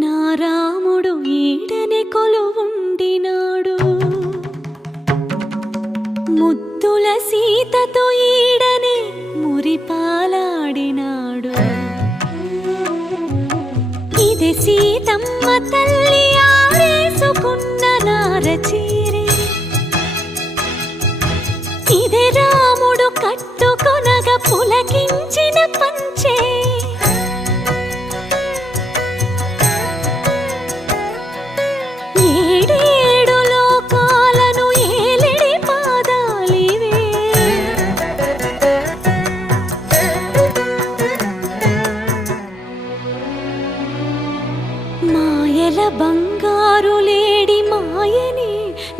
నా రాముడు ఈడనే కొలువుండినాడు. ముద్దుల సీతతో ఈడనే మురిపాలాడినాడు. ఇదే సీతమ్మ తల్లి ఆరేసుకున్న నారచీరే, ఇదే రాముడు కట్టుకొనగా పులకించిన పంచే. ఏడేడు లోకాలను ఏలిడి పాదాలివే, మాయల బంగారు లేడి మాయని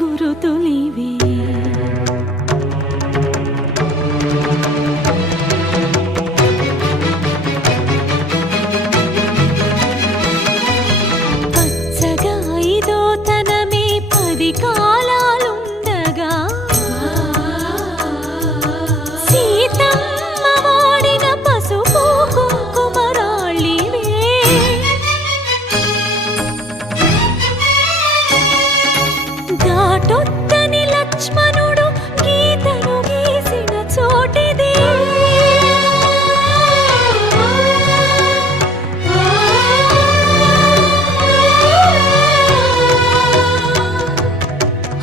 గురుతులివే. పచ్చగా ఐదో తనమే 10 కాలాలుండగా, సీతమ్మ వాడిన పసుపు కుంకుమరాళ్ళివే. ఘాటొద్దని లక్ష్మణుడు గీతను గీసిన చోటిదే.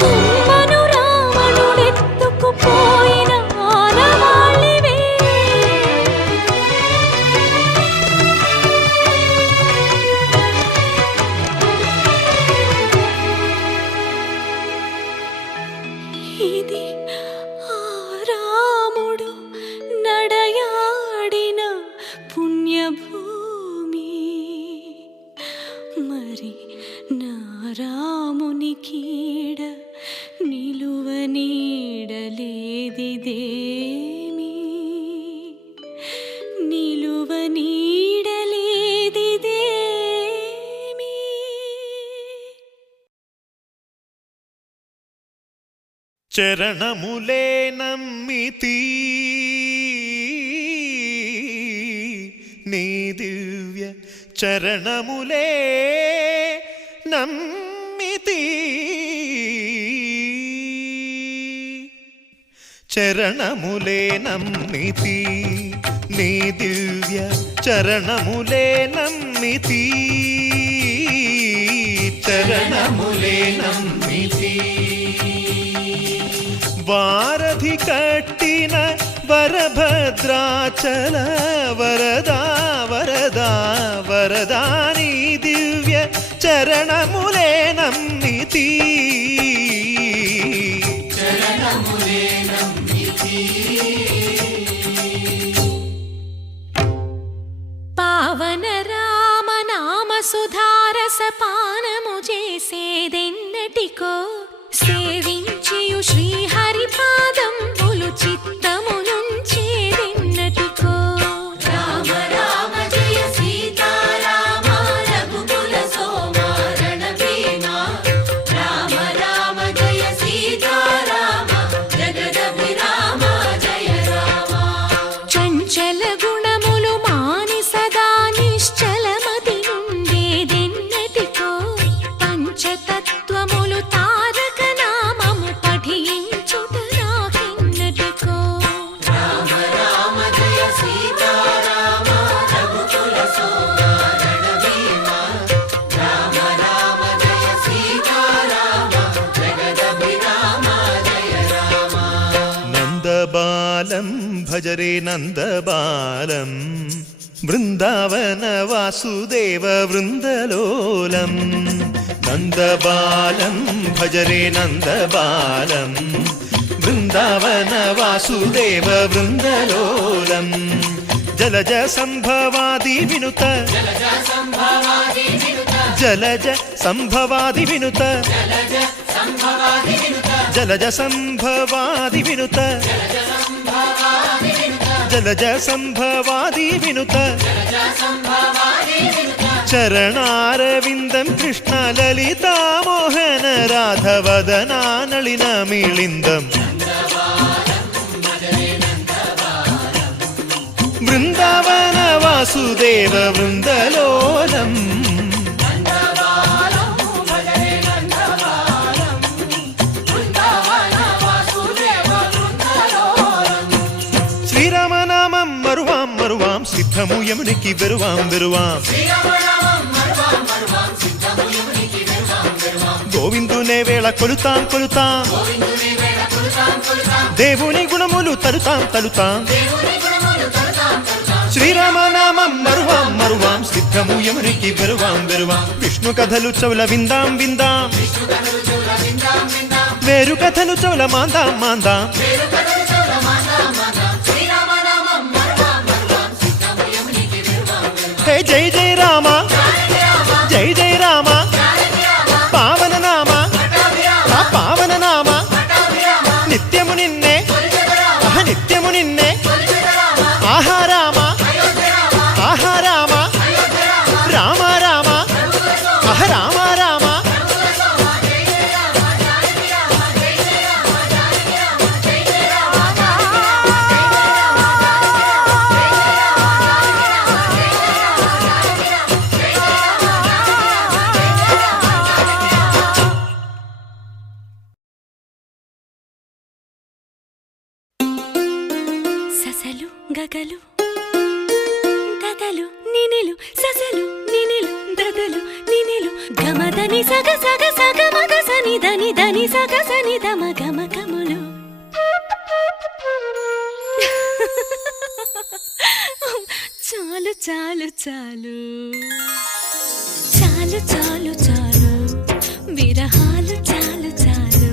అమ్మను రావణుడెత్తుకుపోయిన ఆనవాళ్ళివే. ఇది ఆ రాముడు నడయాడిన పుణ్యభూమి. మరి నా రాముని కీడ నిలువ నీడలేదిదేమి, నిలువ నీడలేదిదేమి. చరణములే నమ్మితి నీ దివ్య చరణములే నమ్మితి. చరణములే నమ్మితి నీ దివ్య చరణములే నమ్మితి. చరణములే నమ్మితి. వారధి కట్టిన వరభద్రాచల వరదా వరదా వరదా నీ దివ్య చరణములే నమ్మితి. చరణములే నమ్మితి. పావన రామ నామ సుధారస పానము చేసేదెన్నటికో, సేవించియు శ్రీహరి పాదంబులు చిత్తము నుంచేదెన్నటికో. రామ రామ జయ సీతారామ రఘుకుల సోమ రణభీమ. రామ రామ జయ సీతారామ జగదభిరామ జయ రామ. చంచల గుణములు మాని సదా నిశ్చలమతి నుండేదెన్నటికో, పంచతత్వములు తారక నామము పఠించుట నాకెన్నటికో. రామ రామ జయ సీతారామ రఘుకుల సోమ రణభీమ. రామ రామ జయ సీతారామ జగదభిరామ జయ రామ. నందబాలం భజరే నందబాలం బృందావన వాసుదేవ వృందలోలం. నందబాలం భజరే నందబాలం బృందావన వాసుదేవ వృందలోలం. జలజ సంభవాది వినుత జలజ సంభవాది వినుత జలజ సంభవాది వినుత జలజ సంభవాది వినుత. చరణారవిందం కృష్ణ లలితా మోహన రాధవదనా నళిన మిళిందం. బృందావన వాసుదేవ వృందలోలం. సిద్ధము యమునికి వెరువాం వెరువాం గోవిందునే వేళ కొలుతాం కొలుతాం దేవుని గుణములు తలుతాం తలుతాం శ్రీరామనామం మరువాం మరువాం సిద్ధము యమునికి వెరువాం వెరువాం విష్ణు కథలు చెవుల విందాం విందాం వేరు కథలు చెవుల మాందాం మాందాం హే జై జై రామ జై జై రామ పావన నామ ఆ పావన నామ నిత్యము నిన్నే నిత్యము నిన్నే ఆహా రామ ఆహా రామ రామ రామ ఆహ రామ రామ ససలు గగలు దదలు నినిలు ససలు నినిలు దదలు నినిలు గమదని సగ సగ సగ మగ సని దని దని సగ సని దమ గమ గములు చాలు చాలు చాలు చాలు చాలు చాలు విరహాలు చాలు చాలు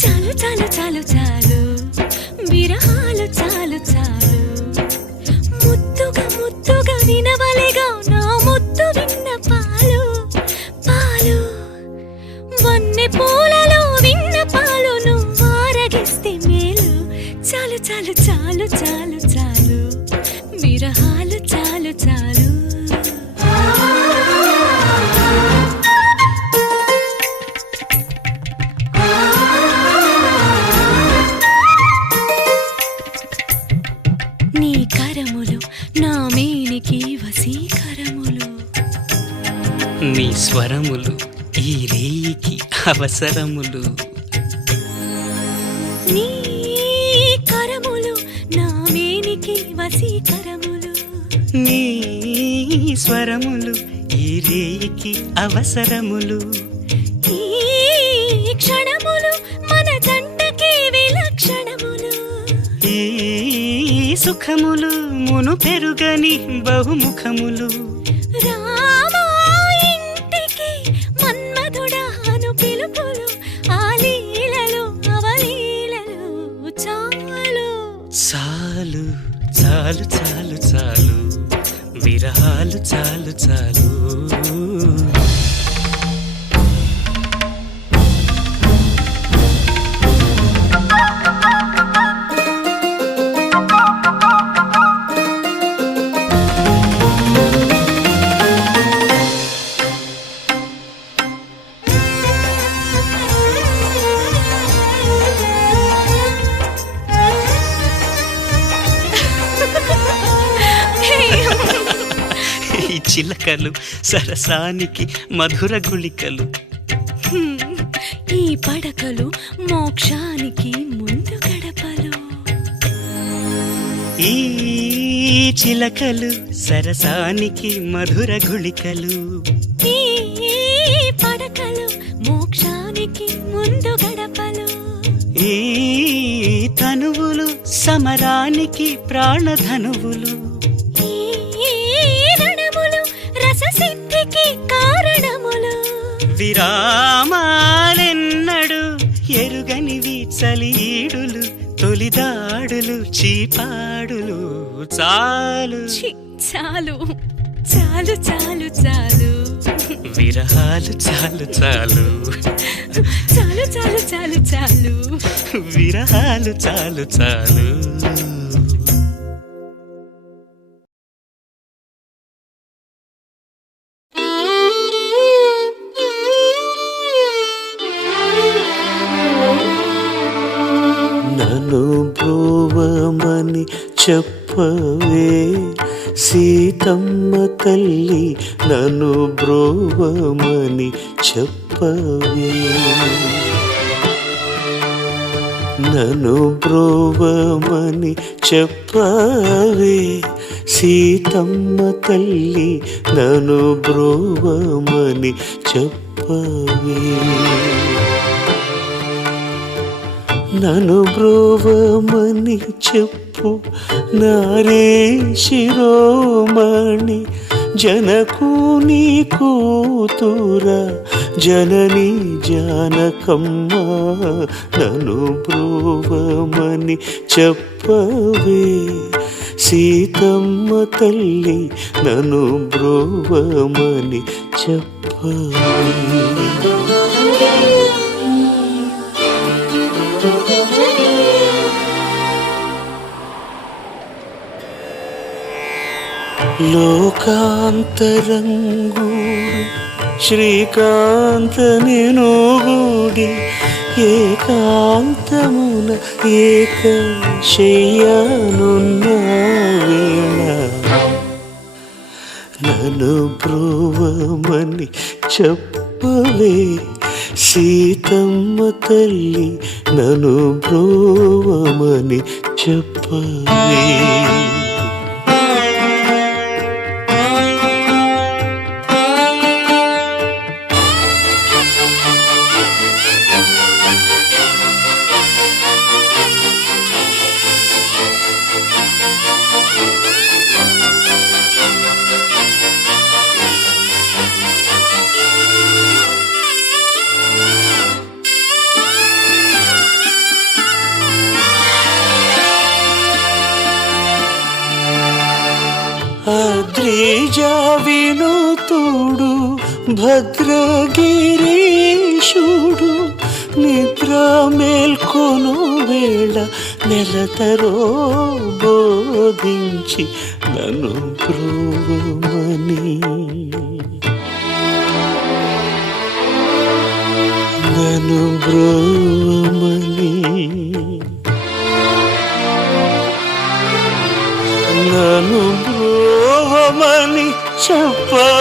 చాలు చాలు చాలు చాలు విరహాలు చాలు చాలు ముద్దుగా ముద్దుగా వినవలెగా నా ముద్దు విన్న పాలు పాలు వన్నె పూలలో విన్న పాలు నువ్వు ఆరగిస్తే మేలు చాలు చాలు చాలు చాలు చాలు విరహాలు చాలు చాలు నీ కరములు నా మేనికి వశీకరములు నీ స్వరములు ఈ రేయికి అవసరములు నీ కరములు నా మేనికి వశీకరములు నీ స్వరములు ఈ రేయికి అవసరములు ఈ క్షణములు మన జంటకి విలక్షణములు ఈ సుఖములు మును పెరుగని బహుముఖములు రామా ఇంటికి మన్మధుడాను పిలుపులు ఆ లీలలు అవలీలలు చాలు చాలు చాలు చాలు చాలు విరహాలు చాలు చాలు ఈ చిలకలు సరసానికి మధుర గుళికలు ఈ పడకలు మోక్షానికి ముందు గడపలు ఈ చిలకలు సరసానికి మధుర గుళికలు ఈ పడకలు మోక్షానికి ముందు గడపలు ఈ తనువులు సమరానికి ప్రాణధనువులు ఈ రణములు రససిద్ధికి కారణములు విరామాలెన్నడు ఎరుగనివి చలీడులు తొలిదాడులు చీపాడులు చాలు ఛీ, చాలు చాలు చాలు చాలు విరహాలు చాలు చాలు చాలు చాలు చాలు చాలు విరహాలు చాలు చాలు నన్ను బ్రోవమని చెప్పవే సీతమ్మ తల్లి నన్ను బ్రోవమని చెప్పవే నన్ను బ్రోవమని చెప్పవే సీతమ్మ తల్లి నన్ను బ్రోవమని చెప్పవే. నన్ను బ్రోవమని చెప్పు నారే శిరోమణి, జనకుని కూతురా జనని జానకమ్మ, నన్ను బ్రోవమని చెప్పవే. సీతమ్మ తల్లి నన్ను బ్రోవమని చెప్పవే. లోకాంతరంగు శ్రీకాంత నేను గూడి ఏకాంతమున ఏక శయ్యానున్న వేళ, నన్ను బ్రోవమని చెప్పవే. సీతమ్మ తల్లి నన్ను బ్రోవమని చెప్పవే. అద్రిజావినుతుడు భద్రగిరీశుడు నిద్ర మేల్కొను వేళ నెలతరో బోధించి నన్ను బ్రోవమని, నన్ను బ్రోవమని, నన్ను బ్రోవమని చెప్పవే.